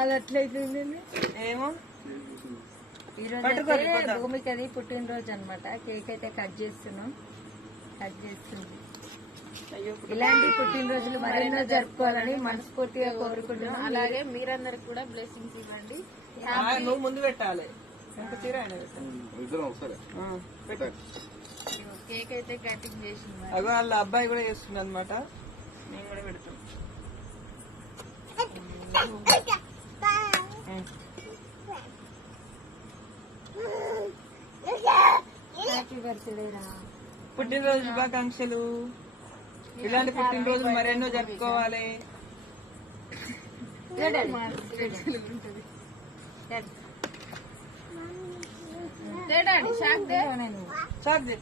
అది అట్లయితుంది ఏమో ఈరోజు భూమికి అది పుట్టినరోజు అనమాట. కేక్ అయితే కట్ చేస్తుంది. ఇలాంటి పుట్టినరోజులు మరెన్నో జరుపుకోవాలని మనస్ఫూర్తిగా కోరుకుంటున్నాం. అలాగే మీరందరికి కూడా బ్లెస్సింగ్స్ ఇవ్వండి. నువ్వు ముందు పెట్టాలి. కేక్ అయితే కటింగ్ చేసింది. అగో వాళ్ళ అబ్బాయి కూడా చేస్తుంది అనమాట. నేను కూడా పెడతాను. హ్యాపీ బర్త్డే రా. పుట్టినరోజు శుభాకాంక్షలు. ఇలాంటి పుట్టినరోజులు మరెన్నో జరుపుకోవాలి. Shock they